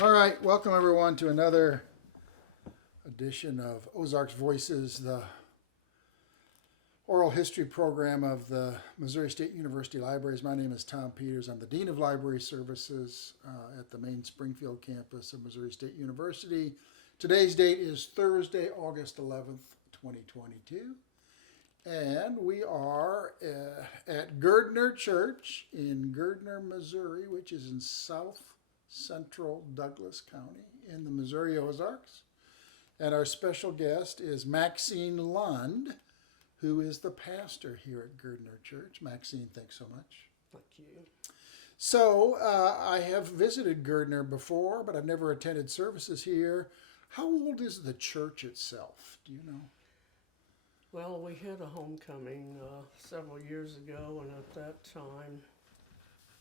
All right, welcome everyone to another edition of Ozarks Voices, the oral history program of the Missouri State University Libraries. My name is Tom Peters. I'm the Dean of Library Services at the main Springfield campus of Missouri State University. Today's date is Thursday, August 11th, 2022. And we are at Girdner Church in Girdner, Missouri, which is in south central Douglas County in the Missouri Ozarks. And our special guest is Maxine Lund, who is the pastor here at Girdner Church. Maxine, thanks so much. Thank you. So I have visited Girdner before, but I've never attended services here. How old is the church itself? Do you know? Well, we had a homecoming several years ago, and at that time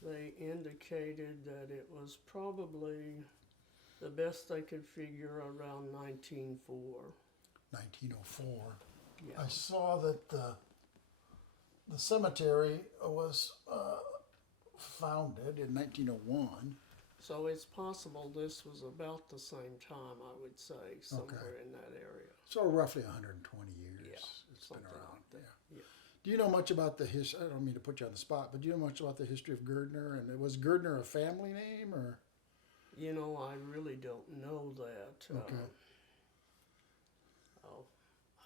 they indicated that it was probably the best they could figure around 1904. 1904. Yeah. I saw that the cemetery was founded in 1901. So it's possible this was about the same time, I would say, somewhere in that area. So roughly 120 years it's been around. Yeah. Do you know much about the history? I don't mean to put you on the spot, but do you know much about the history of Girdner? And was Girdner a family name, or? You know, I really don't know that. Okay.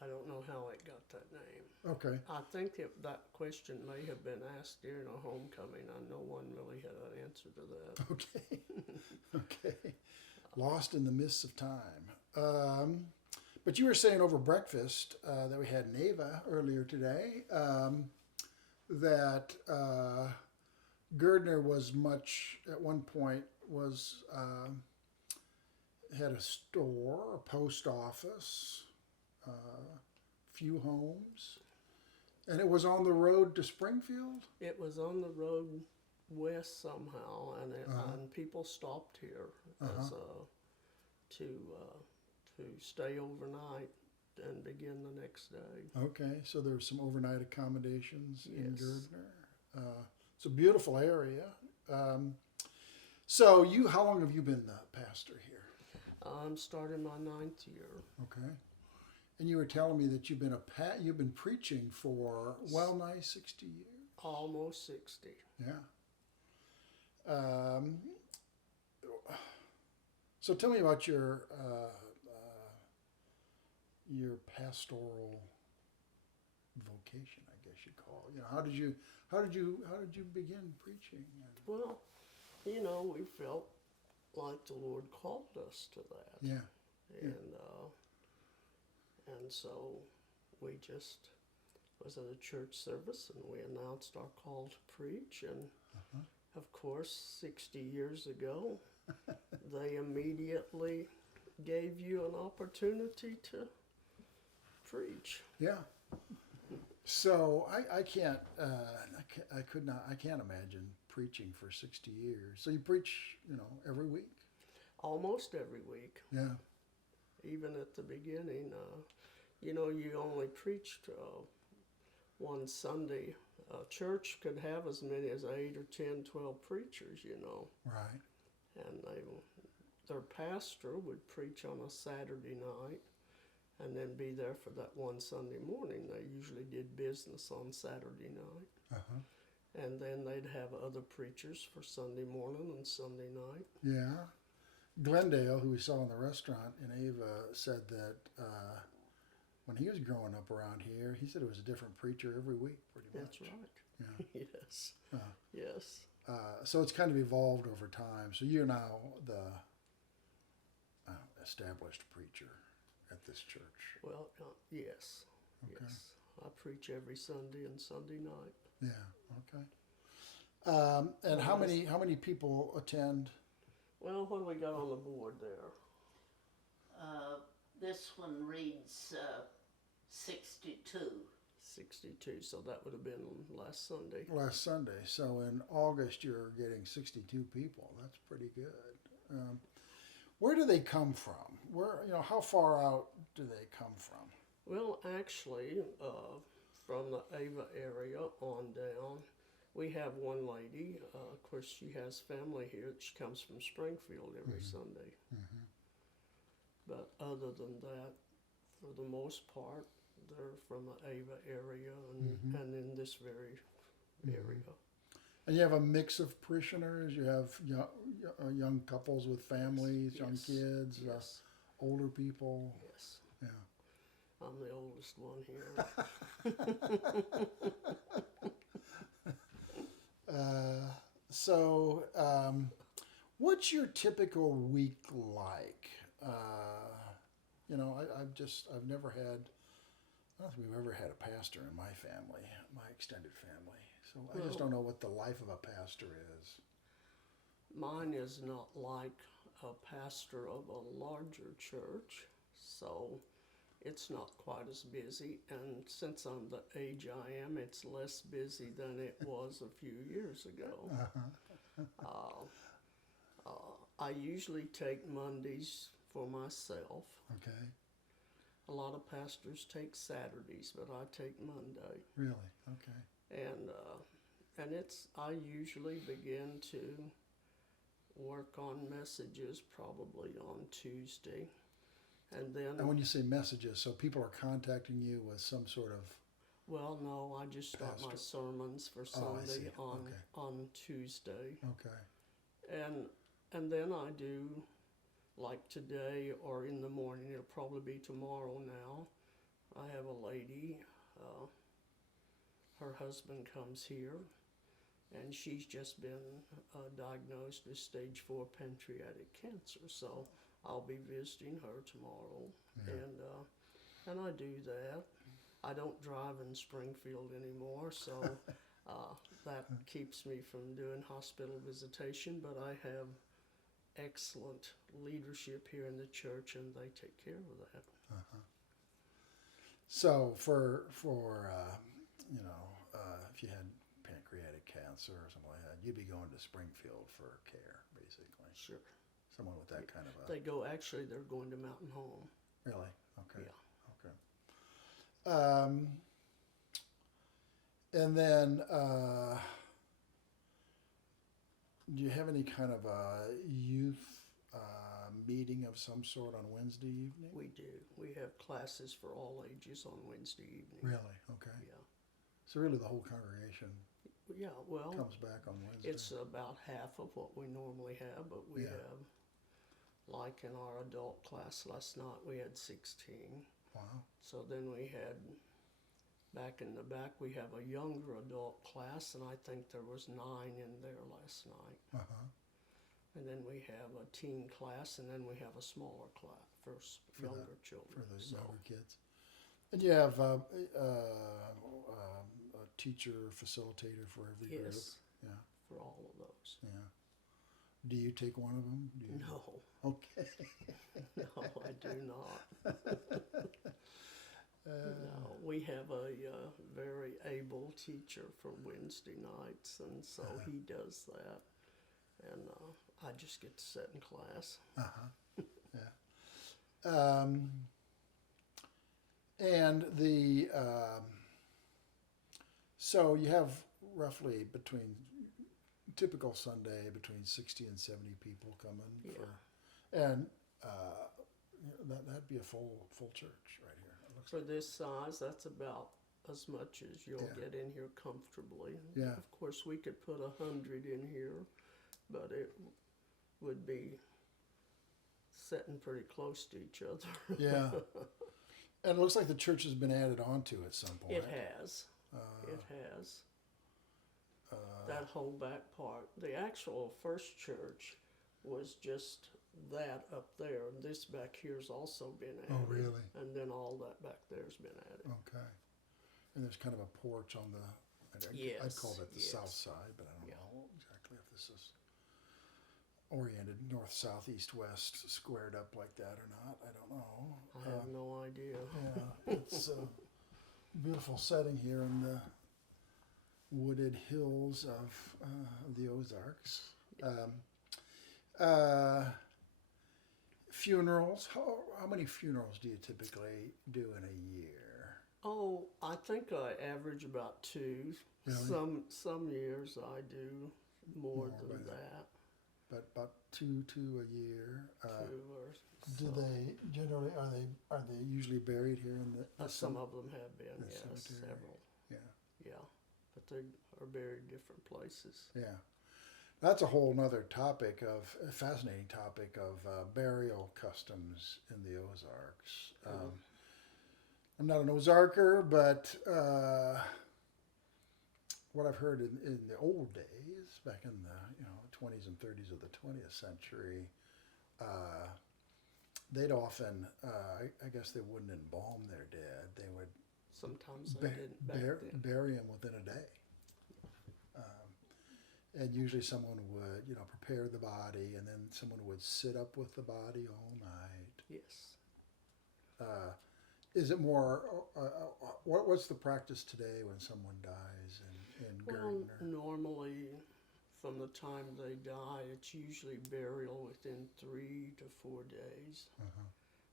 I don't know how it got that name. Okay. I think that question may have been asked during a homecoming. No one really had an answer to that. Okay. Okay. Lost in the mists of time. But you were saying over breakfast that we had in Ava earlier today that Girdner was at one point had a store, a post office, few homes, and it was on the road to Springfield? It was on the road west somehow, and people stopped here to stay overnight and begin the next day. Okay, so there were some overnight accommodations in Yes. Girdner. It's a beautiful area. So how long have you been the pastor here? I'm starting my 9th year. Okay. And you were telling me that you've been preaching for nigh 60 years. Almost 60. Yeah. So tell me about your pastoral vocation, I guess you'd call it. How did you begin preaching? Well, we felt like the Lord called us to that. Yeah. And so we just was at a church service and we announced our call to preach. And of course, 60 years ago, they immediately gave you an opportunity to preach. Yeah. So I can't imagine preaching for 60 years. So you preach, every week? Almost every week. Yeah. Even at the beginning, you only preached one Sunday. A church could have as many as 8 or 10, 12 preachers, Right. And their pastor would preach on a Saturday night and then be there for that one Sunday morning. They usually did business on Saturday night. Uh-huh. And then they'd have other preachers for Sunday morning and Sunday night. Yeah. Glendale, who we saw in the restaurant in Ava, said that when he was growing up around here, he said it was a different preacher every week, pretty much. That's right. Yeah. Yes. Yes. So it's kind of evolved over time. So you're now the established preacher at this church. Well, yes. Okay. Yes. I preach every Sunday and Sunday night. Yeah. Okay. And how many people attend? Well, what do we got on the board there? This one reads 62. 62, so that would have been last Sunday. Last Sunday. So in August, you're getting 62 people. That's pretty good. Where do they come from? How far out do they come from? Well, actually, from the Ava area on down, We have one lady, of course, she has family here. She comes from Springfield every Sunday. But other than that, for the most part, they're from the Ava area and in this very area. And you have a mix of parishioners. You have young couples with families, young Yes. kids, Yes. older people. Yes. Yeah. I'm the oldest one here. So, what's your typical week like? I've never had, I don't think we've ever had a pastor in my family, my extended family. So I just don't know what the life of a pastor is. Mine is not like a pastor of a larger church, so it's not quite as busy. And since I'm the age I am, it's less busy than it was a few years ago. I usually take Mondays for myself. Okay. A lot of pastors take Saturdays, but I take Monday. Really? Okay. And I usually begin to work on messages probably on Tuesday. And when you say messages, so people are contacting you with some sort of. Well, no, I just start my Pastor. sermons for Oh, I see. Sunday Okay. on Tuesday. Okay. And then I do, like today or in the morning, it'll probably be tomorrow now. I have a lady, her husband comes here, and she's just been diagnosed with stage 4 pancreatic cancer. So I'll be visiting her tomorrow, and I do that. I don't drive in Springfield anymore, so that keeps me from doing hospital visitation. But I have excellent leadership here in the church, and they take care of that. So if you had pancreatic cancer or something like that, you'd be going to Springfield for care, basically. Sure. Someone with that kind of a. They're going to Mountain Home. Really? Okay. Yeah. Okay. And then, do you have any kind of a youth meeting of some sort on Wednesday evening? We do. We have classes for all ages on Wednesday evening. Really? Okay. Yeah. So really the whole congregation Yeah, well, comes back on Wednesday? it's about half of what we normally have, but we have, like in our adult class last night, we had 16. Wow. So then we had, back in the back, we have a younger adult class, and I think there was 9 in there last night. Uh-huh. And then we have a teen class, and then we have a smaller class for younger children. For the So, younger kids. And you have a teacher facilitator for every group? yes, Yeah. for all of those. Yeah. Do you take one of them? Do you? No, Okay. no, I do not. No, we have a very able teacher for Wednesday nights, and so he does that. And I just get to sit in class. Uh-huh. Yeah. And the so you have roughly typical Sunday between 60 and 70 people coming and that'd be a full church right here. It looks For this size, that's about as much as you'll get in here comfortably. Yeah. Of course, we could put 100 in here, but it would be sitting pretty close to each other. Yeah. And it looks like the church has been added onto at some point. It has. It has. That whole back part. The actual first church was just that up there. This back here's also been added. Oh, really? And then all that back there's been added. Okay. And there's kind of a porch on the, I'd call that the south side, but I don't know exactly if this is oriented north, south, east, west, squared up like that or not. I don't know. I have no idea. Yeah, it's a beautiful setting here in the wooded hills of the Ozarks. Funerals. How many funerals do you typically do in a year? Oh, I think I average about 2. Really? Some years I do more More, than but- that. But about two a year. 2 or Do so. they generally are they usually buried here in the Some of them have been, the yes, cemetery. several. Yeah, Yeah, but they are buried different places. yeah. That's a whole nother topic of a fascinating topic of burial customs in the Ozarks. I'm not an Ozarker, but what I've heard in the old days, back in the 20s and 30s of the 20th century, they'd often, I guess they wouldn't embalm their dead. They would Sometimes they didn't back then. bury them within a day. And usually someone would, prepare the body, and then someone would sit up with the body all night. Yes. Is it more? What's the practice today when someone dies in Well, Girdner? normally, from the time they die, it's usually burial within 3 to 4 days, Uh-huh.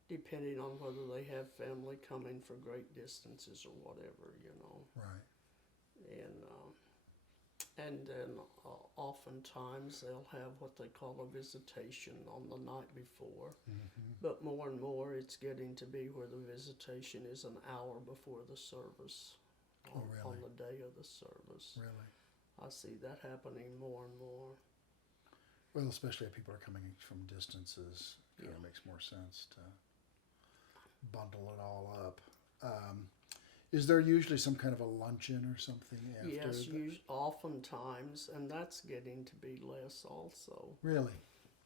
depending on whether they have family coming for great distances or whatever, Right. And then oftentimes they'll have what they call a visitation on the night before. Mm-hmm. But more and more, it's getting to be where the visitation is an hour before the service. Oh, really? On the day of the service. Really? I see that happening more and more. Well, especially if people are coming from distances, it Yeah. makes more sense to bundle it all up. Is there usually some kind of a luncheon or something after? Yes, oftentimes, and that's getting to be less also. Really?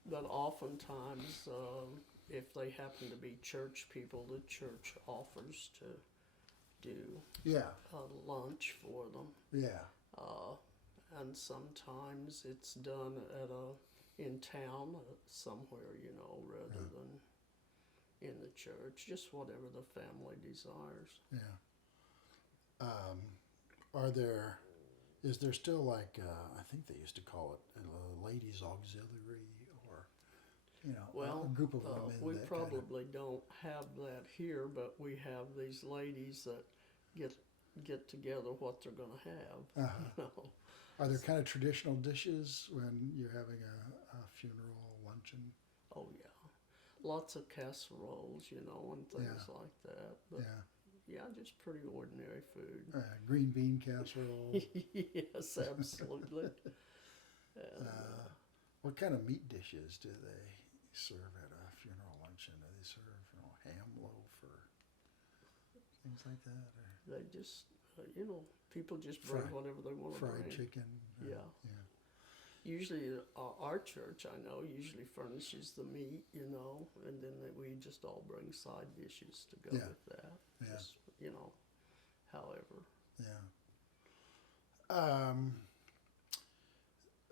But oftentimes, if they happen to be church people, the church offers to do Yeah. lunch for them. Yeah. And sometimes it's done in town somewhere, rather than in the church, just whatever the family desires. Yeah. Is there still like, I think they used to call it a ladies auxiliary, or, Well, a group of women we that probably don't have that here, but we have these ladies that get together what they're going to have. Uh-huh. Are there kind of traditional dishes when you're having a funeral luncheon? Oh yeah, lots of casseroles, and things like that. But yeah, just pretty ordinary food. Green bean casserole. Yes, absolutely. And, What kind of meat dishes do they serve at a funeral luncheon? Do they serve, ham loaf or things like that? Or they just, people just bring whatever they want to bring. fried chicken? Yeah. Usually, our church, I know, usually furnishes the meat, and then we just all bring side dishes to go with that. Yeah. Just, however. Yeah.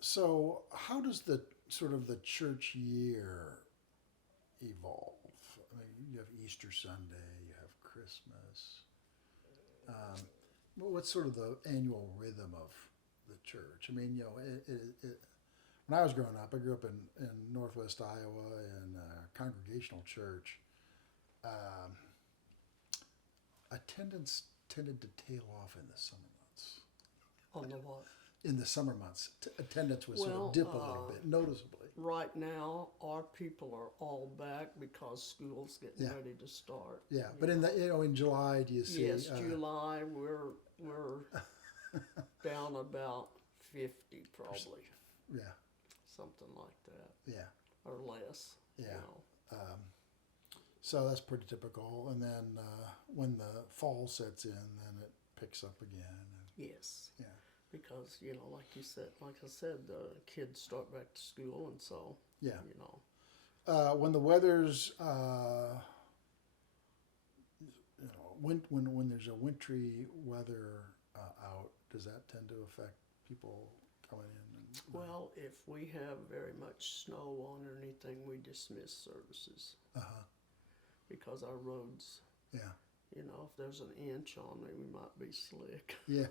So how does the sort of the church year evolve? I mean, you have Easter Sunday, you have Christmas. What's sort of the annual rhythm of the church? I mean, when I was growing up, I grew up in Northwest Iowa in a congregational church. Attendance tended to tail off in the summer months. On the what? In the summer months, attendance would sort Well, of dip a little bit, noticeably. Right now, our people are all back because school's getting ready to start. Yeah, but in July, do you see? Yes, July, we're down about 50 probably. Yeah. Something like that. Yeah. Or less. Yeah. So that's pretty typical. And then when the fall sets in, then it picks up again. Yes. Yeah. Because, like I said, the kids start back to school, and so, Yeah. When the weather's, when there's a wintry weather out, does that tend to affect people coming in? Well, if we have very much snow on or anything, we dismiss services. Uh-huh. Because our roads, Yeah. if there's an inch on them, we might be slick. Yeah.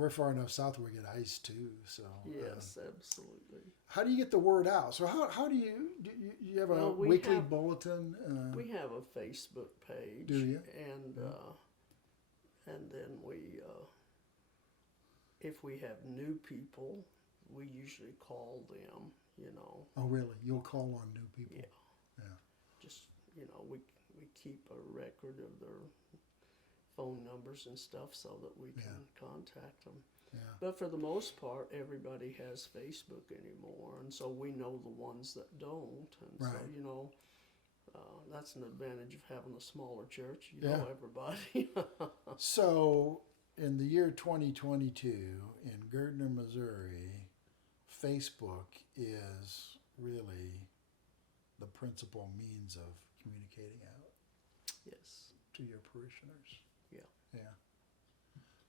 we're far enough south where we get ice too. So Yes, absolutely. how do you get the word out? So how do you have a Well, we weekly have- bulletin? We have a Facebook page. Do you? And then we, if we have new people, we usually call them, you know. Oh, really? You'll call on new people? Yeah. Yeah. Just, you know, we keep a record of their phone numbers and stuff so that we can contact them. Yeah. But for the most part, everybody has Facebook anymore, and so we know the ones that don't. And so, Right. you know, that's an advantage of having a smaller church. You Yeah. know everybody. So, in the year 2022, in Girdner, Missouri, Facebook is really the principal means of communicating out Yes. to your parishioners. Yeah. Yeah.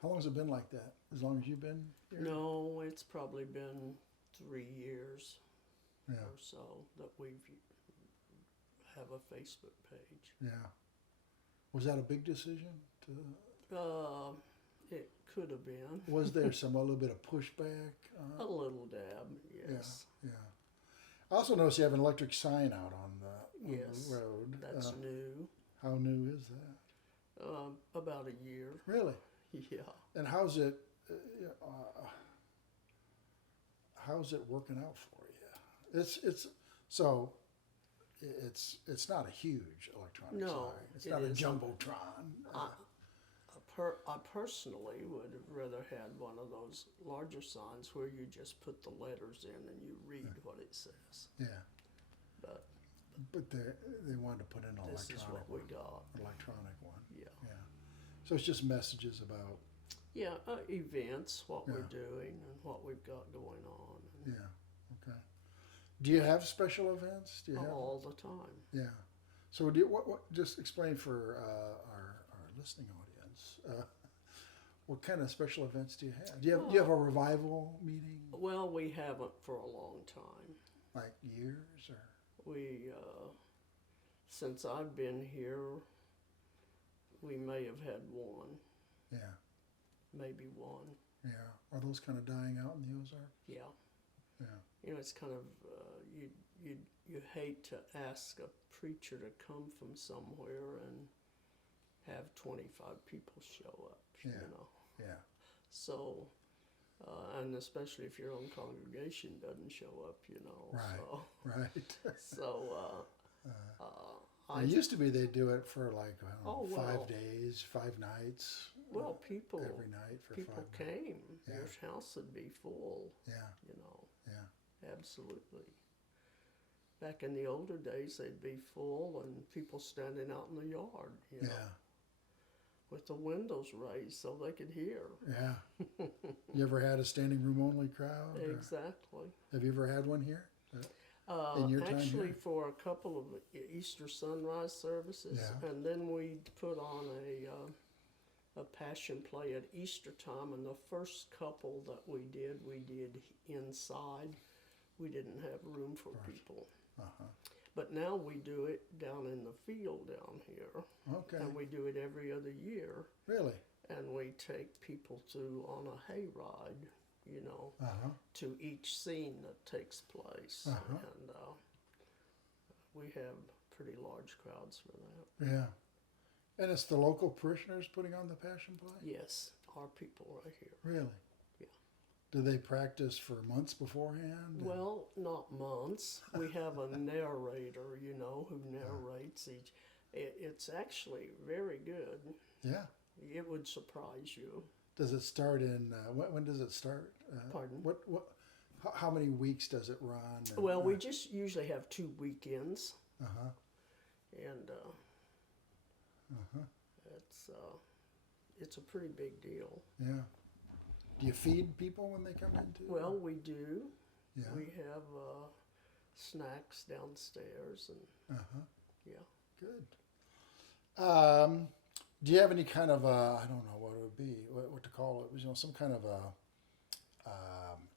How long has it been like that? As long as you've been here? No, it's probably been 3 years Yeah. or so that we've have a Facebook page. Yeah. Was that a big decision? It could have been. Was there a little bit of pushback? A little dab, yes. Yeah. I also noticed you have an electric sign out on the Yes, road. That's new. How new is that? About a year. Really? Yeah. And how's it working out for you? It's not a huge electronic No, sign. It's it not a isn't. jumbotron. I personally would have rather had one of those larger signs where you just put the letters in and you read what it says. Yeah. But They wanted to put in an this is what we got. electronic one. Yeah. Yeah. So it's just messages about. Yeah, events, what Yeah. we're doing and what we've got going on. And Yeah. Okay. Do you have special events? Do you have all the time. Yeah. So what just explain for our listening audience. What kind of special events do you have? Do you have a revival meeting? Well, we haven't for a long time. Like years or? We, since I've been here, we may have had one, Yeah. maybe one. Yeah. Are those kind of dying out in the Ozarks? Yeah. Yeah. You know, it's kind of, you hate to ask a preacher to come from somewhere and have 25 people show up, Yeah. you know. Yeah. So, and especially if your own congregation doesn't show up, you know. Right. So, Right. so It used to be they do it for like I don't know, Oh, well. 5 days, 5 nights. well, people every night for people 5 nights. came. Yeah. Your house would be full, Yeah. you know. Yeah. Absolutely. Back in the older days, they'd be full and people standing out in the yard, you know, Yeah. with the windows raised so they could hear. Yeah. You ever had a standing room only crowd? or- Exactly. Have you ever had one here? In your time Actually, here? for a couple of Easter sunrise services, Yeah. and then we put on a passion play at Easter time. And the first couple that we did inside. We didn't have room for people. Uh-huh. But now we do it down in the field down here, Okay. and we do it every other year. Really? And we take people on a hayride, you know, Uh-huh. to each scene that takes place. Uh-huh. And we have pretty large crowds for that. Yeah. And it's the local parishioners putting on the passion play? Yes, our people right here. Really? Yeah. Do they practice for months beforehand? Well, not months. We have a narrator, you know, who narrates each. It's actually very good. Yeah. It would surprise you. Does it start in, when does it start? Pardon? How many weeks does it run? And, Well, we just usually have 2 weekends, Uh-huh. and Uh-huh. it's a pretty big deal. Yeah. Do you feed people when they come in too? Well, we do. Yeah. We have snacks downstairs, and Uh-huh. yeah. Good. Do you have any kind of I don't know what it would be, what to call it, some kind of a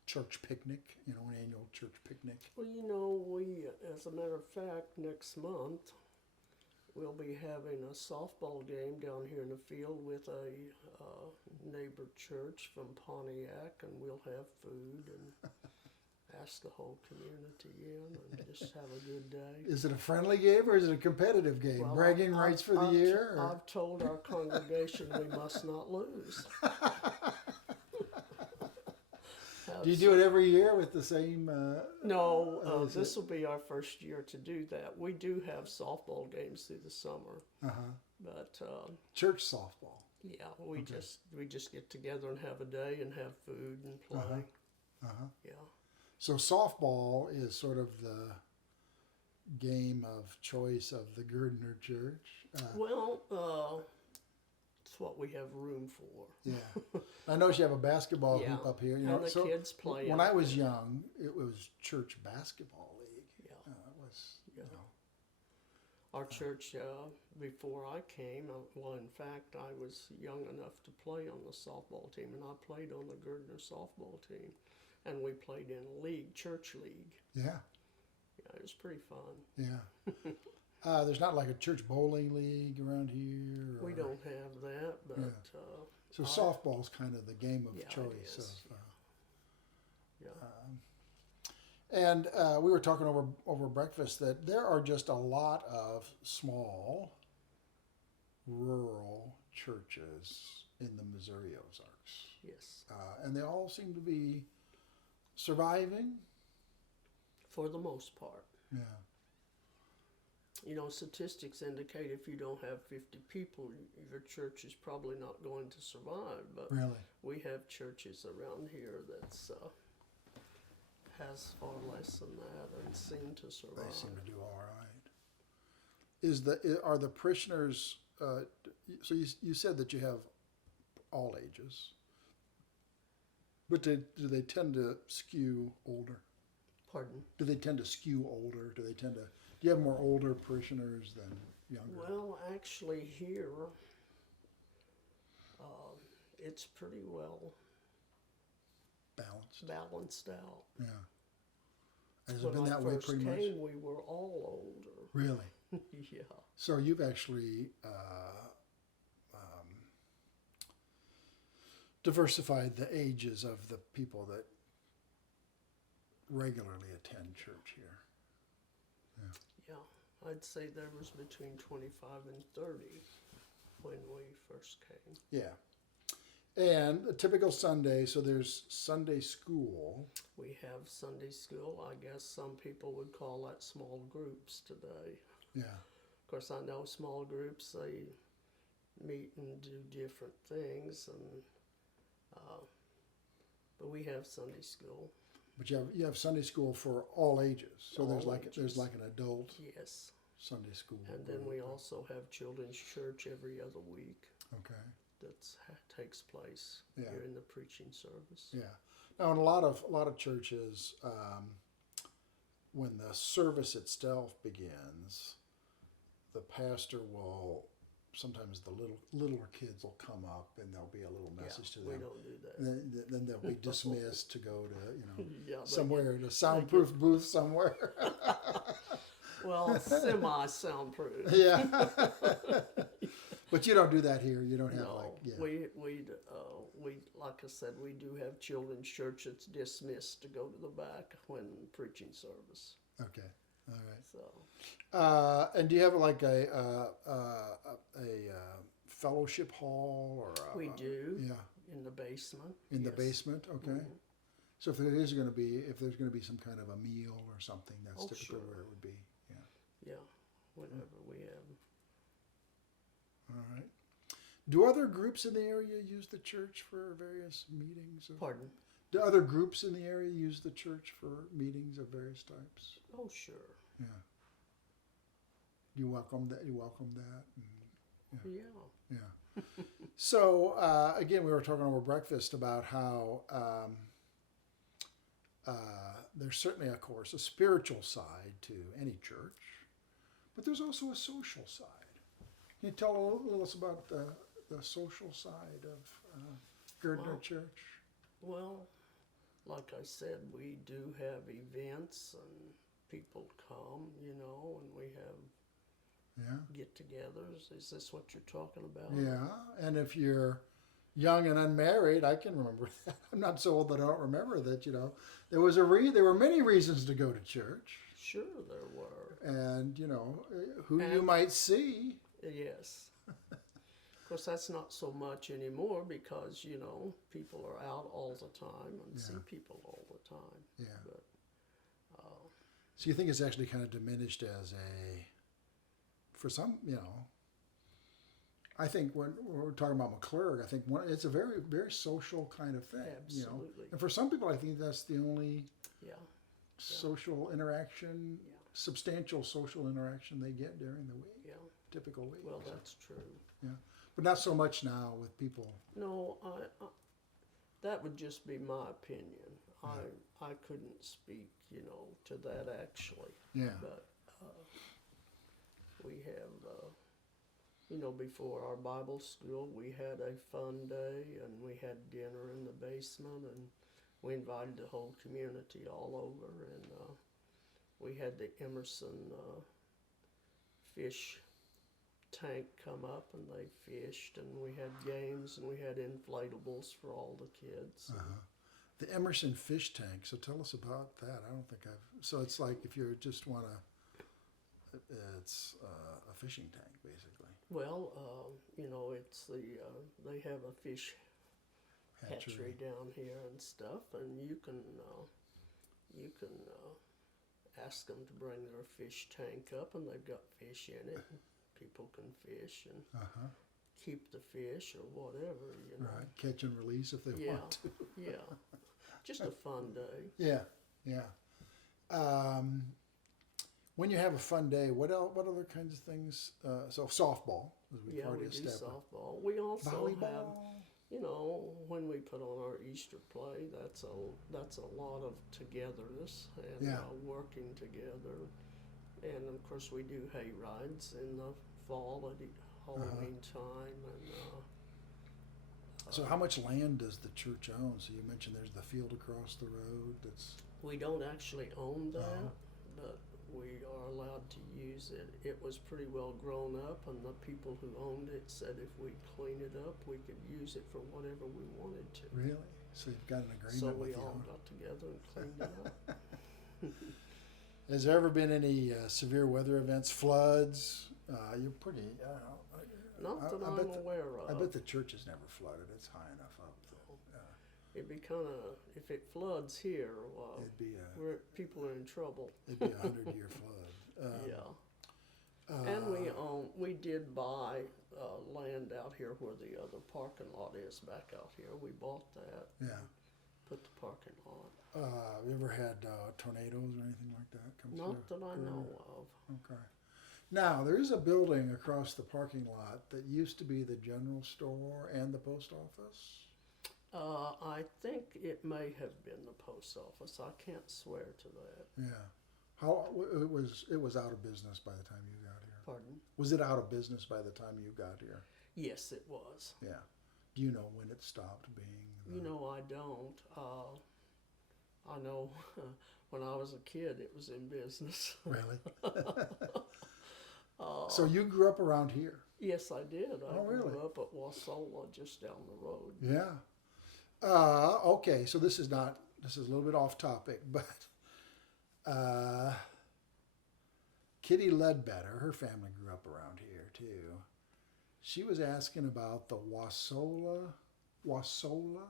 church picnic, an annual church picnic? Well, you know, we, as a matter of fact, next month we'll be having a softball game down here in the field with a neighbor church from Pontiac, and we'll have food and ask the whole community in and just have a good day. Is it a friendly game or is it a competitive game? Well, Bragging rights for the I've- year? Or? I've told our congregation we must not lose. Do you do it every year with the same? No, is this will be our first year to do that. We do have softball games through the summer, but Church softball. yeah, we just get together and have a day and have food and play. Yeah. So softball is sort of the game of choice of the Girdner Church. Well, it's what we have room for. Yeah, I know you have a basketball Yeah, hoop up here. You and know, the so kids play when out I was there. young, it was church basketball league. Yeah. It was. Yeah. You know, Our church, before I came, well, in fact, I was young enough to play on the softball team, and I played on the Girdner softball team, and we played in a league, church league. yeah, Yeah, it was pretty fun. yeah. There's not like a church bowling league around here. We or- don't have that, but Yeah. So softball's kind of the game of Yeah, it choice. is, yeah. And we were talking over breakfast that there are just a lot of small, rural churches in the Missouri Ozarks, Yes, and they all seem to be surviving. for the most part. Yeah, You know, statistics indicate if you don't have 50 people, your church is probably not going to survive. But really. we have churches around here that's has far less than that and seem to survive. They seem to do all right. Are the parishioners? So you said that you have all ages, but do they tend to skew older? Pardon? Do they tend to skew older? Do you have more older parishioners than younger? Well, actually, here it's pretty well balanced out. Yeah. Has it When been I that way first pretty much? came, we were all older. Really? Yeah. So you've actually diversified the ages of the people that regularly attend church here. Yeah, I'd say there was between 25 and 30 when we first came. Yeah. And a typical Sunday, so there's Sunday school. We have Sunday school. I guess some people would call that small groups today. Yeah. Of course, I know small groups, they meet and do different things, and but we have Sunday school. But you have Sunday school for all ages. So there's All like ages. an adult Yes. Sunday school. And then we group. also have children's church every other week Okay. that takes place Yeah. during the preaching service. Yeah. Now, in a lot of churches, when the service itself begins, the pastor will sometimes the littler kids will come up and there'll be a little message to We them. don't do that. Then they'll be dismissed to go to Yeah, they somewhere in a soundproof booth somewhere. Well, semi-soundproof. Yeah. But you don't do that here. You don't have No, like yeah. we like I said, we do have children's church that's dismissed to go to the back when preaching service. Okay. All right. So And do you have like a fellowship hall or we do Yeah, in the basement. in the yes. basement. Okay. Mhm. So if there's going to be some kind of a meal or something, that's Oh, typically sure. where it would be. Yeah. Yeah, whenever we have. All right. Do other groups in the area use the church for various meetings? Pardon? Do other groups in the area use the church for meetings of various types? Oh, sure. Yeah. You welcome that. You welcome that. Yeah. Yeah. So again, we were talking over breakfast about how there's certainly, of course, a spiritual side to any church, but there's also a social side. Can you tell a little us about the social side of Girdner Well, Church? Well, like I said, we do have events and people come, and we have Yeah. get-togethers. Is this what you're talking about? Yeah. And if you're young and unmarried, I can remember that. I'm not so old that I don't remember that. There was there were many reasons to go to church, Sure, there were. and who you And- might see. Yes. Of course, that's not so much anymore because, people are out all the time and see people all the time. Yeah. But, So you think it's actually kind of diminished for some, I think when we're talking about McClurg, I think it's a very, very social kind of thing. Absolutely. And for some people, I think that's the only yeah. social interaction, Yeah. substantial social interaction they get during the week, Yeah. typical week. Well, that's true. But not so much now with people. No, that would just be my opinion. I couldn't speak, to that actually. Yeah. But we have, before our Bible school, we had a fun day and we had dinner in the basement and we invited the whole community all over and we had the Emerson fish tank come up and they fished and we had games and we had inflatables for all the kids. The Emerson fish tank. So tell us about that. I don't think so it's like if you just want to, it's a fishing tank basically. Well, it's they have a fish hatchery down here and stuff, and you can ask them to bring their fish tank up, and they've got fish in it. And people can fish and keep the fish or whatever, Right, catch and release if they want to. Yeah, just a fun day. Yeah. When you have a fun day, what other kinds of things? So softball, as we've Yeah, already we do established. softball. We also have, Volleyball. when we put on our Easter play, that's a lot of togetherness and working together. And of course, we do hay rides in the fall at Halloween time. And So how much land does the church own? So you mentioned there's the field across the road. we don't actually own that, No. but we are allowed to use it. It was pretty well grown up, and the people who owned it said if we clean it up, we could use it for whatever we wanted to. Really? So you've got an agreement So with we the all owner. got together and cleaned it up. Has there ever been any severe weather events, floods? You're pretty. Not that I I'm bet aware of. I bet the church has never flooded. It's high enough up. It'd be kind of, if it floods here, It'd be people are in trouble. it'd be 100-year flood. And we did buy land out here where the other parking lot is back out here. We bought that, Yeah. put the parking lot. Have you ever had tornadoes or anything like that come Not through? that I know of. Okay. Now, there is a building across the parking lot that used to be the general store and the post office. I think it may have been the post office. I can't swear to that. Yeah. It was out of business by the time you got here. Pardon? Was it out of business by the time you got here? Yes, it was. Yeah. Do you know when it stopped being? I don't. I know when I was a kid, it was in business. Really? So you grew up around here? Yes, I did. I Oh, really? grew up at Wasola, just down the road. Yeah. Okay, so this is a little bit off topic, but Kitty Ledbetter, her family grew up around here too. She was asking about the Wasola, Wasola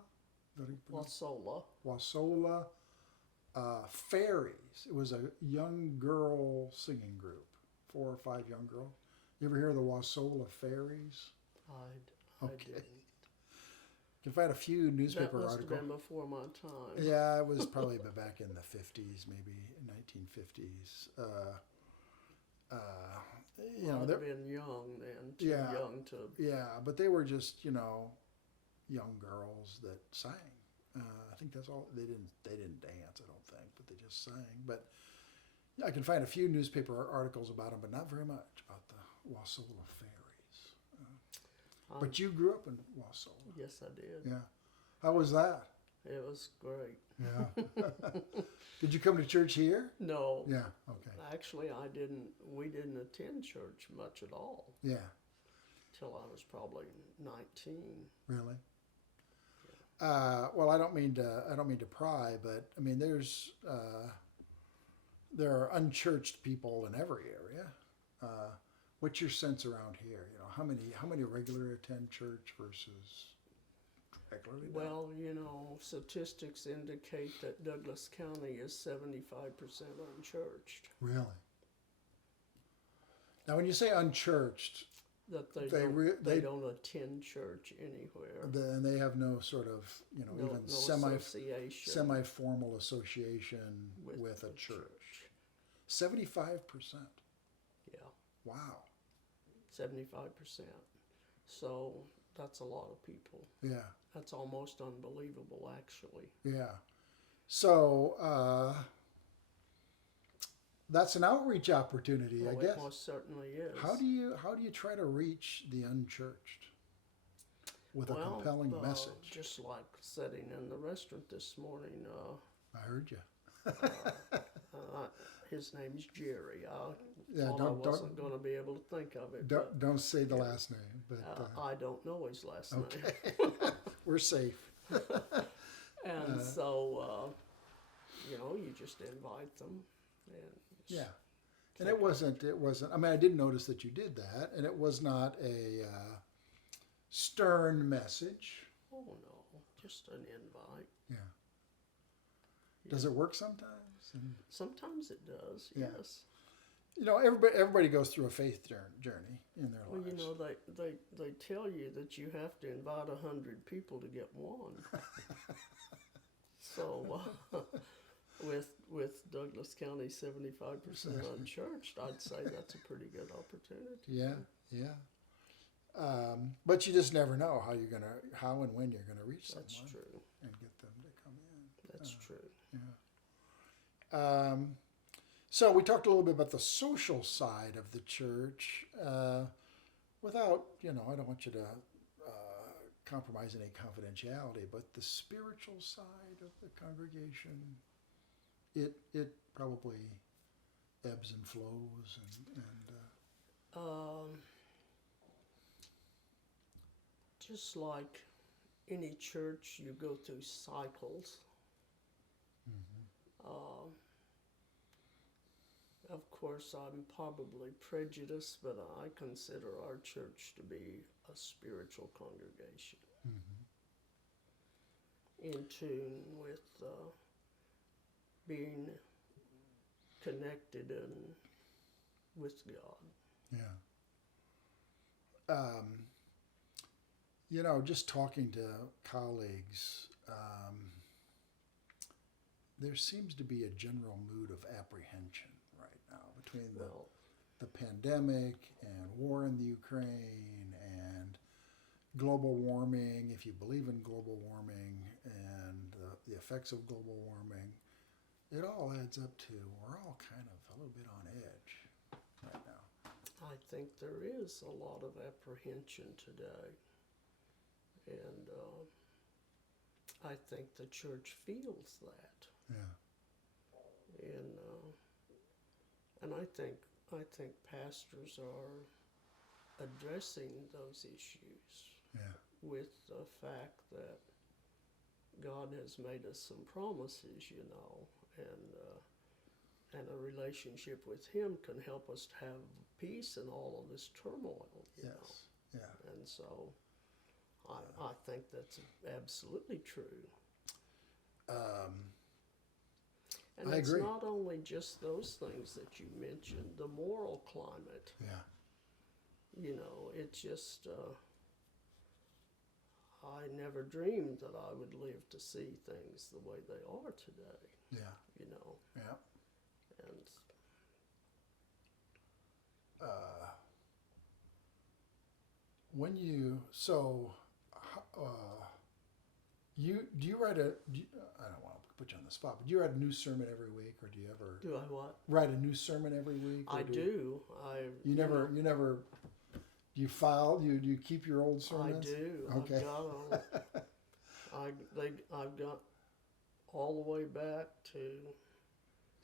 Fairies. It was a young girl singing group, 4 or 5 young girls. You ever hear of the Wasola Fairies? I Okay. didn't. You can find a few newspaper That must articles. have been before my time. Yeah, it was probably back in the 50s, maybe 1950s. I'd have been young then, too young to. Yeah, but they were just young girls that sang. I think that's all. They didn't dance, I don't think, but they just sang. But I can find a few newspaper articles about them, but not very much about the Wasola Fairies. But you grew up in Wasola. Yes, I did. Yeah. How was that? It was great. Yeah. Did you come to church here? No. Yeah. Okay. actually, we didn't attend church much at all Yeah, till I was probably 19. really. Well, I don't mean to pry, but I mean there are unchurched people in every area. What's your sense around here? You know, how many regularly attend church versus regularly don't? Well, you know, statistics indicate that Douglas County is 75% unchurched. Really? Now, when you say unchurched, That they don't attend church anywhere. and they have no sort of, you know, No, even no association semi-formal association with a the church. 75%. Yeah, Wow. 75%. So that's a lot of people. Yeah. That's almost unbelievable, actually. Yeah. So that's an outreach opportunity, I Oh, guess. it most certainly is. How do you try to reach the unchurched with a compelling message? Just like sitting in the restaurant this morning. I heard you. His name's Jerry. Yeah, I wasn't going to be able to think of it. Don't say the last name, but I don't know his last name. we're safe. And so, you know, you just invite them. And Yeah. And it wasn't, I mean, I did notice that you did that, and it was not a stern message. Oh, no, just an invite. Yeah. Does it work sometimes? And, Sometimes it does, Yeah. yes. you know, everybody goes through a faith journey in their Well, lives. you know, they tell you that you have to invite 100 people to get one. So, with Douglas County 75% unchurched, I'd say that's a pretty good opportunity. Yeah, yeah. But you just never know how and when you're gonna reach someone. That's true. And get them to come in. That's true. Yeah. So we talked a little bit about the social side of the church, without, you know, I don't want you to compromise any confidentiality, but the spiritual side of the congregation, it probably ebbs and flows Just like any church, you go through cycles. Of course, I'm probably prejudiced, but I consider our church to be a spiritual congregation, in tune with being connected and with God. yeah. You know, just talking to colleagues, there seems to be a general mood of apprehension right now between the pandemic and war in the Ukraine and global warming, if you believe in global warming, and the effects of global warming. It all adds up to we're all kind of a little bit on edge right now. I think there is a lot of apprehension today, and I think the church feels that. Yeah. And I think pastors are addressing those issues Yeah. with the fact that God has made us some promises, you know, and a relationship with Him can help us to have peace in all of this turmoil, you know. Yes. Yeah. And so I think that's absolutely true. And I it's agree. not only just those things that you mentioned, the moral climate, Yeah. you know, it's just, I never dreamed that I would live to see things the way they are today, Yeah. you know, Yeah. and When you do you write I don't want to put you on the spot, but do you write a new sermon every week, or do you ever do I what? write a new sermon every week? Or I do. You never. Do you file? Do you keep your old sermons? I do. Okay. I've got all the way back to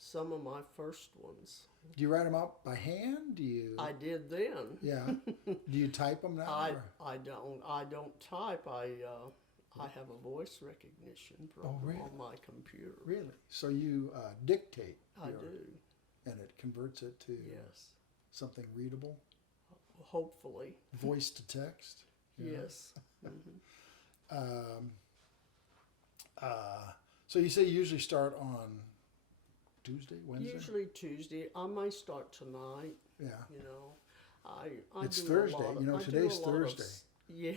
Some of my first ones. Do you write them out by hand? Do you? I did then. Yeah. Do you type them now? I don't type. I have a voice recognition program really? on my computer. Really? So you dictate? I do. And it converts it to Yes. something readable? Hopefully. Voice to text? Yes. Mm-hmm. So you say you usually start on Tuesday, Wednesday? Usually Tuesday. I may start tonight. Yeah. You know, I It's do Thursday. A lot of, You know, I do today's a lot of Thursday. Yeah,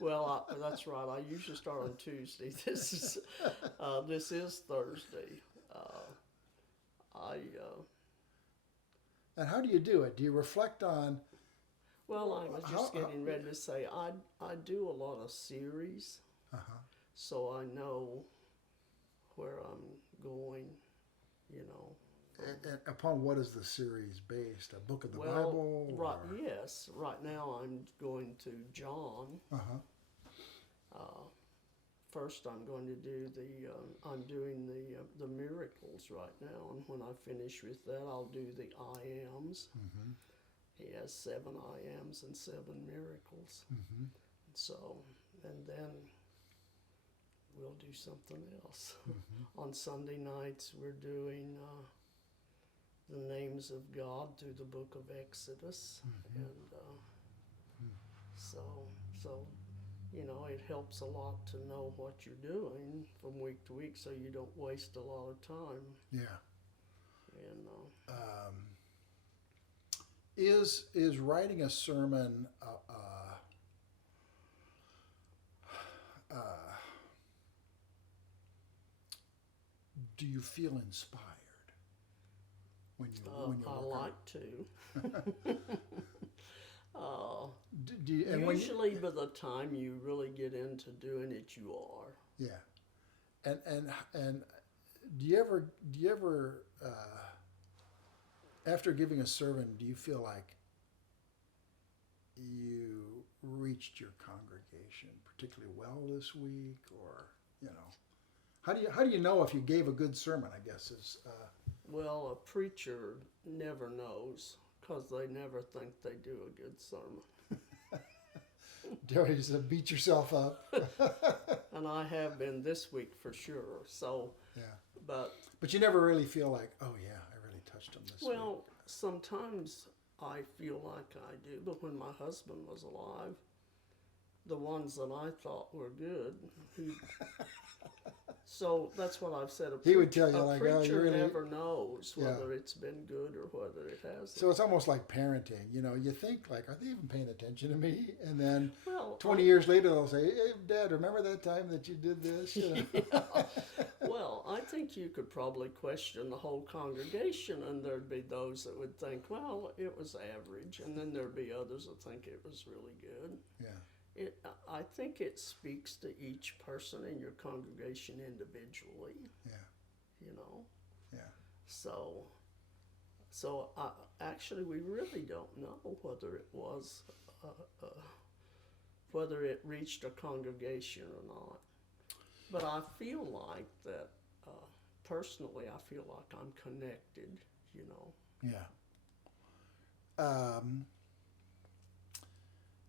well, that's right. I usually start on Tuesday. This is Thursday. And how do you do it? Do you reflect on? Well, I was just getting ready to say I do a lot of series, so I know where I'm going. You know. And upon what is the series based? A book of the Bible? Right. Yes. Right now I'm going to John. First, I'm going to do I'm doing the miracles right now, and when I finish with that, I'll do the I ams. Mm-hmm. He has 7 I ams and 7 miracles. Mm-hmm. So, and then we'll do something else. Mm-hmm. On Sunday nights, we're doing the names of God through the book of Exodus, Mm-hmm. and so you know, it helps a lot to know what you're doing from week to week, so you don't waste a lot of time. Yeah. And Is writing a sermon do you feel inspired when you I work on like to. Do you, and when you, Usually, by the time you really get into doing it, you are. yeah, and do you ever after giving a sermon, do you feel like you reached your congregation particularly well this week, or you know, how do you know if you gave a good sermon? I guess is Well, a preacher never knows because they never think they do a good sermon. do you just beat yourself up? And I have been this week for sure. So, Yeah. But you never really feel like, oh yeah, I really touched them this week. well, sometimes I feel like I do. But when my husband was alive, the ones that I thought were good, so that's what I've said. He would tell you, a like, oh, preacher you really never knows Yeah. whether it's been good or whether it hasn't. So it's almost like parenting. You know, you think like, are they even paying attention to me? And then Well, 20 years later, they'll say, hey, Dad, remember that time that you did this? You know? Yeah. Well, I think you could probably question the whole congregation, and there'd be those that would think, well, it was average, and then there'd be others that think it was really good. Yeah. I think it speaks to each person in your congregation individually. Yeah. You know. Yeah. So actually, we really don't know whether it was whether it reached a congregation or not. But I feel like that, personally, I feel like I'm connected, you know. Yeah.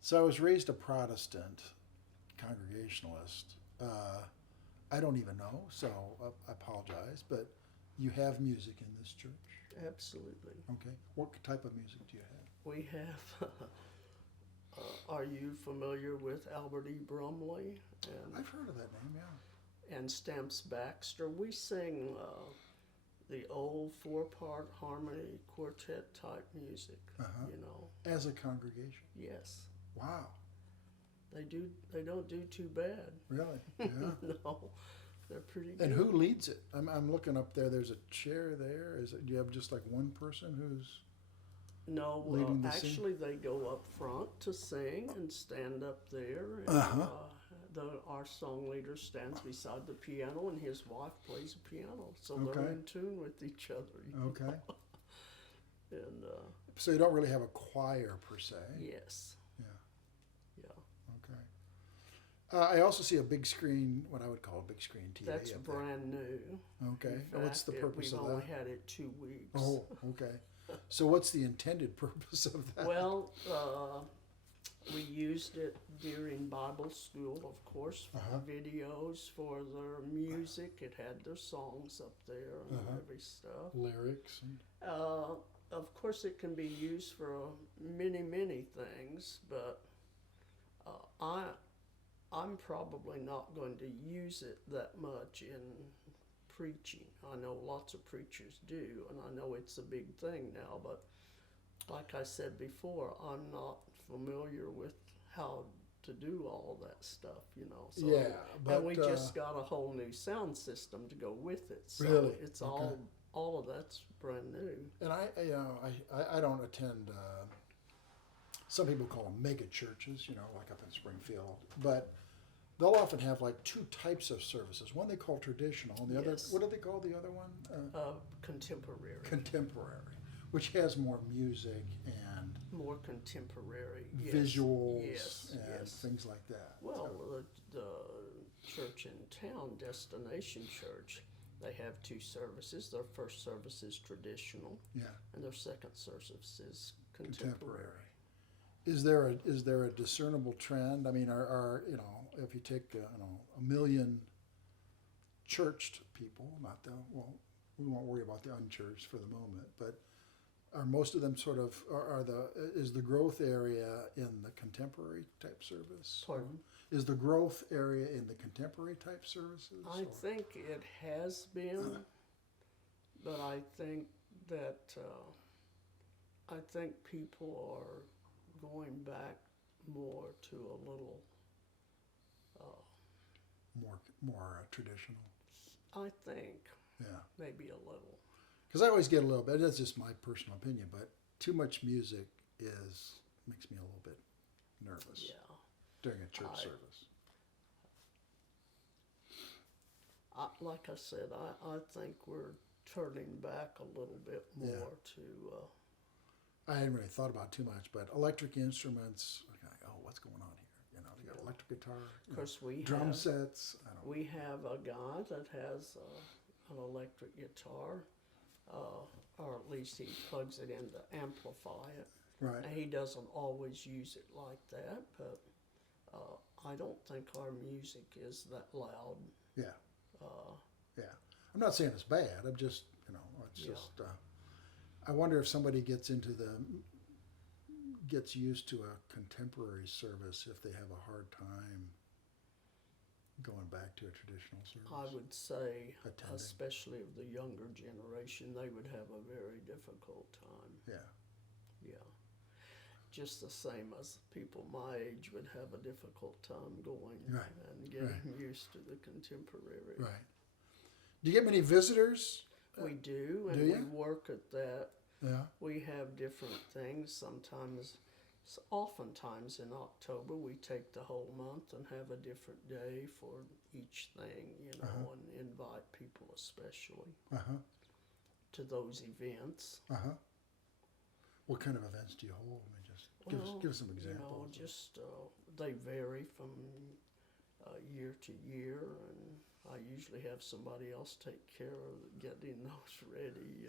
So I was raised a Protestant Congregationalist. I don't even know, so I apologize, but you have music in this church? Absolutely. Okay. What type of music do you have? We have, are you familiar with Albert E. Brumley? I've heard of that name, yeah. And Stamps Baxter. We sing the old 4-part harmony quartet type music, you know. As a congregation? Yes. Wow. They don't do too bad. Really? Yeah. No, they're pretty good. And who leads it? I'm looking up there. There's a chair there. Do you have just like one person who's No, leading the actually they go up front to sing and stand up there. And, our song leader stands beside the piano, and his wife plays the piano, so they're Okay. in tune with each other. You know? okay? And So you don't really have a choir per se. yes, Yeah. yeah. I also see a big screen, what I would call a big screen TV. That's up there. brand new. Okay. In And what's the fact, purpose we've of only that? had it 2 weeks. Oh, okay. So what's the intended purpose of that? Well, we used it during Bible school, of course, for Uh-huh. videos, for their music. It had their songs up there and Uh-huh. every stuff. Lyrics. And, Of course, it can be used for many things, but I'm probably not going to use it that much in preaching. I know lots of preachers do, and I know it's a big thing now, but like I said before, I'm not familiar with how to do all that stuff, So, yeah, but and we just got a whole new sound system to go with it. So Really? it's Okay. all of that's brand new. and I don't attend. Some people call them mega churches, like up in Springfield, but they'll often have like 2 types of services. One they call traditional, and the other, Yes. what do they call the other one? Contemporary. Contemporary, which has more music and More contemporary. Yes. visuals Yes, and yes. things like that. Well, So, the church in town, Destination Church, they have 2 services. Their first service is traditional, yeah, and their second service is contemporary. contemporary. Is there a discernible trend? I mean, are if you take a million churched people, not the well, we won't worry about the unchurched for the moment, but are most of them sort of is the growth area in the contemporary type service? Pardon? Is the growth area in the contemporary type services? I think it has been, but I think that people are going back more to a little. More traditional. I think Yeah. maybe a little. Because I always get a little bit. That's just my personal opinion, but too much music makes me a little bit nervous Yeah. during a church I- service. Like I said, I think we're turning back a little bit more Yeah. to. I hadn't really thought about it too much, but electric instruments. Like, oh, what's going on here? They got electric guitar, Of course, we drum have sets. I don't. we have a guy that has an electric guitar, or at least he plugs it in to amplify it. Right. And he doesn't always use it like that, but I don't think our music is that loud. Yeah. Yeah. I'm not saying it's bad. I'm just, it's Yeah. just. I wonder if somebody gets used to a contemporary service if they have a hard time going back to a traditional service. I would say, Attending. especially of the younger generation, they would have a very difficult time. Yeah. Yeah. Just the same as people my age would have a difficult time going Right, and getting used to the contemporary. Right. Do you get many visitors? We do, and Do we ya? work at that. Yeah. We have different things. Oftentimes in October, we take the whole month and have a different day for each thing, Uh-huh. and invite people especially Uh huh. to those events. Uh huh. What kind of events do you hold? I mean, just give us some examples. They vary from year to year, and I usually have somebody else take care of getting those ready,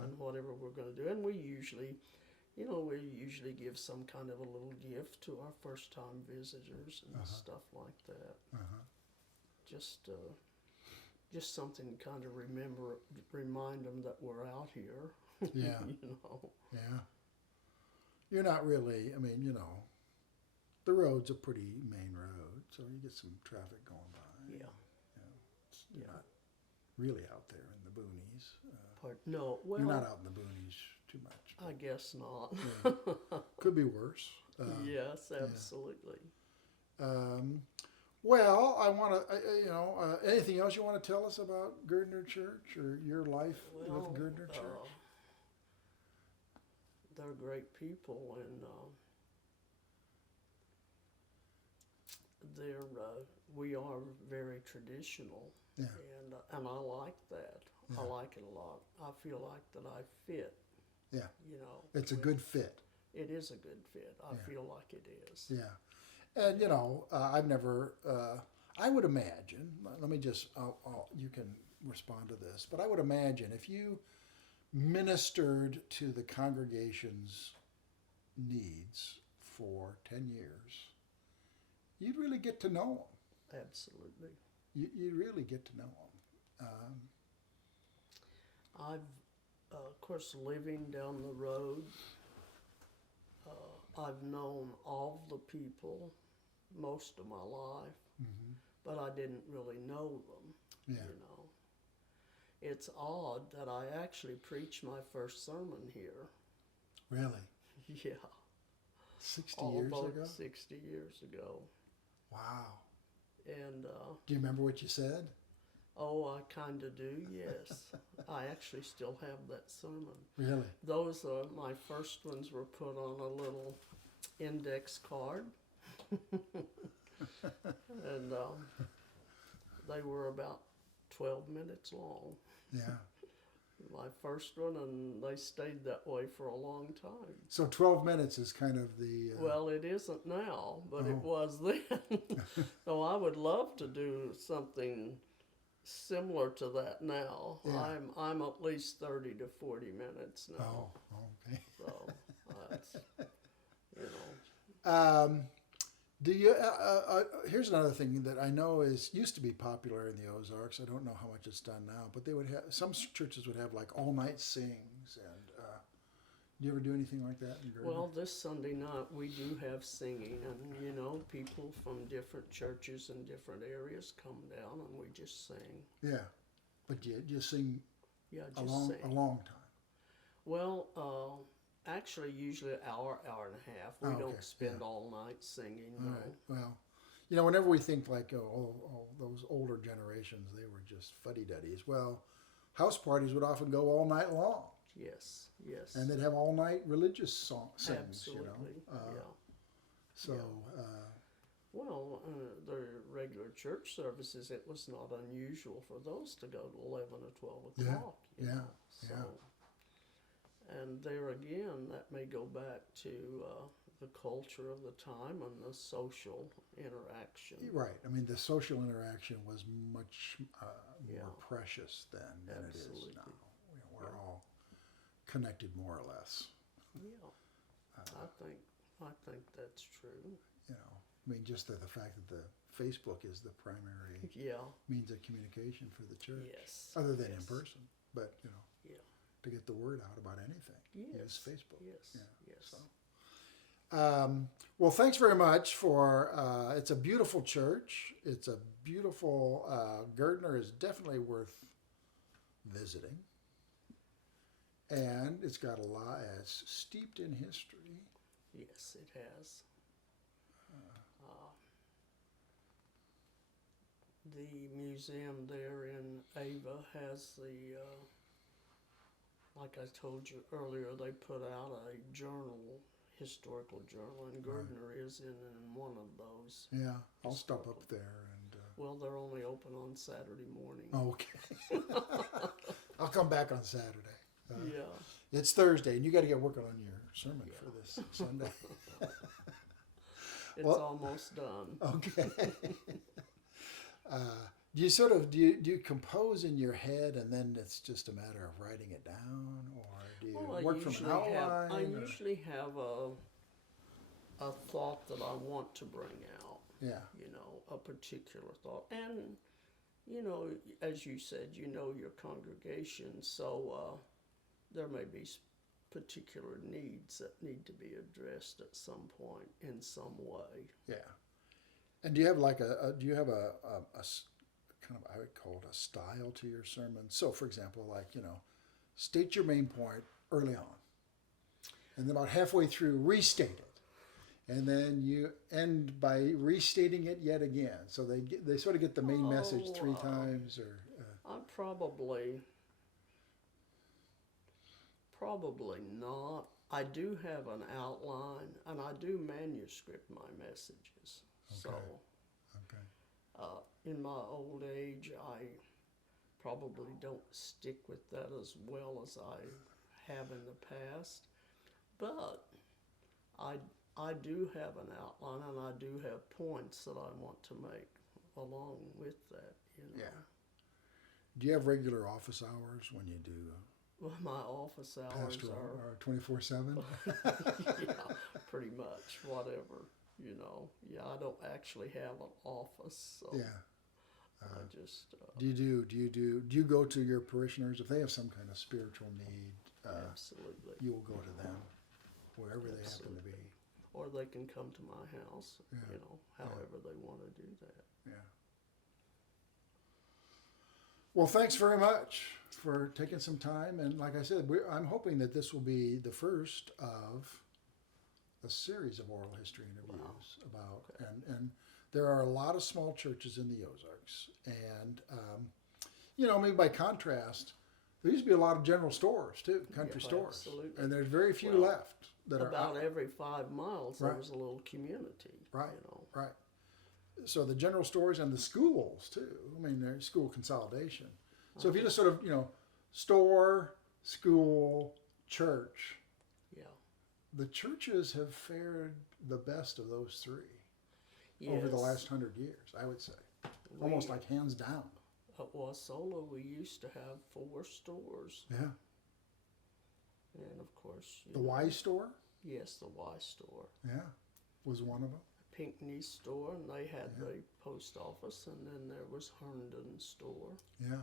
and whatever we're going to do. And we usually give some kind of a little gift to our first-time visitors and stuff like that. Just something to kind of remind them that we're out here. Yeah. Yeah. You're not really. I mean, the road's a pretty main road, so you get some traffic going by. Yeah. You're not really out there in the boonies. No, well, You're not out in the boonies too much. I guess not. Could be worse. Yes, absolutely. Well, I want to, anything else you want to tell us about Girdner Church or your life with Girdner Church? They're great people, and we are very traditional, Yeah. and I like that. I like it a lot. I feel like that I fit. Yeah. You know, It's a good fit. It is a good fit. I Yeah. feel like it is. Yeah. And I've never. I would imagine. Let me just. You can respond to this, but I would imagine if you ministered to the congregation's needs for 10 years, you'd really get to know them. Absolutely. You really get to know them. Of course, living down the road, I've known all the people most of my life, Mm-hmm. but I didn't really know them. Yeah. It's odd that I actually preached my first sermon here. Really? Yeah. 60 years Almost ago? 60 years ago. Wow. And, Do you remember what you said? oh, I kind of do, yes. I actually still have that sermon. Really? Those my first ones were put on a little index card. And they were about 12 minutes long. Yeah. My first one, and they stayed that way for a long time. So 12 minutes is kind of the. Well, it isn't now, but it Oh. was then. So I would love to do something similar to that now. Yeah. I'm at least 30 to 40 minutes now. Oh, okay. So that's, you know. Do you? Here's another thing that I know used to be popular in the Ozarks. I don't know how much it's done now, but they would have some churches would have like all night sings. And do you ever do anything like that in Girdner? Well, this Sunday night we do have singing, and people from different churches and different areas come down, and we just sing. Yeah, but you sing Yeah, a just long sing. time. Well, actually, usually an hour and a half. We Oh, okay, don't spend yeah. all night singing. All No. right. Well, whenever we think like those older generations, they were just fuddy-duddies. Well, house parties would often go all night long, Yes, yes. and they'd have all night religious sings. Absolutely, yeah. So. Yeah. Well, the regular church services, it was not unusual for those to go to 11 or 12 Yeah, o'clock. You yeah, know, so. yeah. And there again, that may go back to the culture of the time and the social interaction. Right. I mean, the social interaction was much Yeah. more precious then than it is Absolutely. now. We're all connected more or less. Yeah, I think that's true. I mean, just the fact that the Facebook is the primary Yeah. means of communication for the church, Yes. other than in yes. person. But Yeah. to get the word out about anything, use Yes. Facebook. Yes. Yeah, Yes. so. Well, thanks very much for. It's a beautiful church. It's a beautiful. Girdner is definitely worth visiting, and it's got a lot. It's steeped in history. Yes, it has. The museum there in Ava has the, like I told you earlier, they put out a journal, historical journal, and Girdner is in one of those. Yeah, I'll stop up there and. Well, they're only open on Saturday morning. Okay. I'll come back on Saturday. Yeah. It's Thursday, and you got to get working on your sermon Yeah. for this Sunday. It's Well- almost done. Okay. Do you compose in your head, and then it's just a matter of writing it down, or do you Well, work from an outline? I or- usually have a thought that I want to bring out. Yeah. A particular thought. And, as you said, your congregation, so there may be particular needs that need to be addressed at some point in some way. Yeah. And do you have like a kind of, I would call it a style to your sermon? So, for example, state your main point early on, and then about halfway through, restate it. And then you end by restating it yet again. So they sort of get the main message three times, or. I'm probably not. I do have an outline, and I do manuscript my messages. So, Okay. in my old age, I probably don't stick with that as well as I have in the past. But I I do have an outline, and I do have points that I want to make along with that, you know. Yeah. Do you have regular office hours when you do Well, my office hours pastoral are, 24/7? yeah, pretty much, whatever, you know. Yeah, I don't actually have an office, so Yeah. I just, Do you go to your parishioners if they have some kind of spiritual need? absolutely. You will go to them wherever they happen to Absolutely. be. Or they can come to my house, Yeah. you know, however they want to do that. Yeah. Well, thanks very much for taking some time. And like I said, I'm hoping that this will be the first of a series of oral history interviews about, and there are a lot of small churches in the Ozarks. And, you know, maybe by contrast, there used to be a lot of general stores too, country Yeah, stores. absolutely. And there's very few Well, left that are About out. every 5 miles, there Right. was a little community, Right. you know. Right. So the general stores and the schools too. I mean, there's school consolidation. So if you just sort of, you know, store, school, church, Yeah. the churches have fared the best of those three Yes. over the last 100 years, I would say. Almost like hands down. At Wasola, we used to have 4 stores. Yeah. And of course, you The know, Y store, yes, the Y store. yeah, was one of them. Pinckney store, and they had Yeah. the post office, and then there was Herndon's store. Yeah.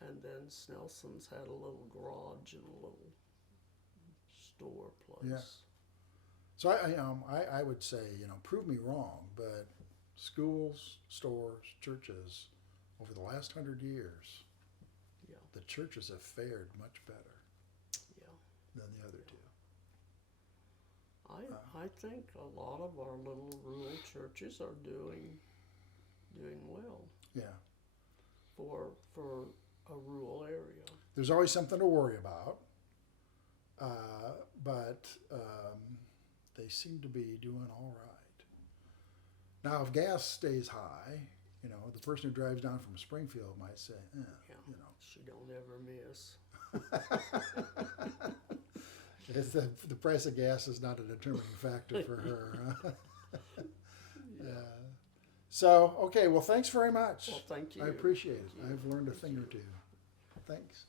And then Snelson's had a little garage and a little store place. Yeah. So I would say, you know, prove me wrong, but schools, stores, churches, over the last 100 years, Yeah. the churches have fared much better Yeah. than the other two. I think a lot of our little rural churches are doing well Yeah. for a rural area. There's always something to worry about, but they seem to be doing all right. Now, if gas stays high, you know, the person who drives down from Springfield might say, Yeah. you know. She don't ever miss. It's the price of gas is not a determining factor for her. Huh? Yeah. So, okay, well, thanks very much. Well, thank you. I appreciate it. Thank you. I've learned a Thank thing or you. two. Thanks.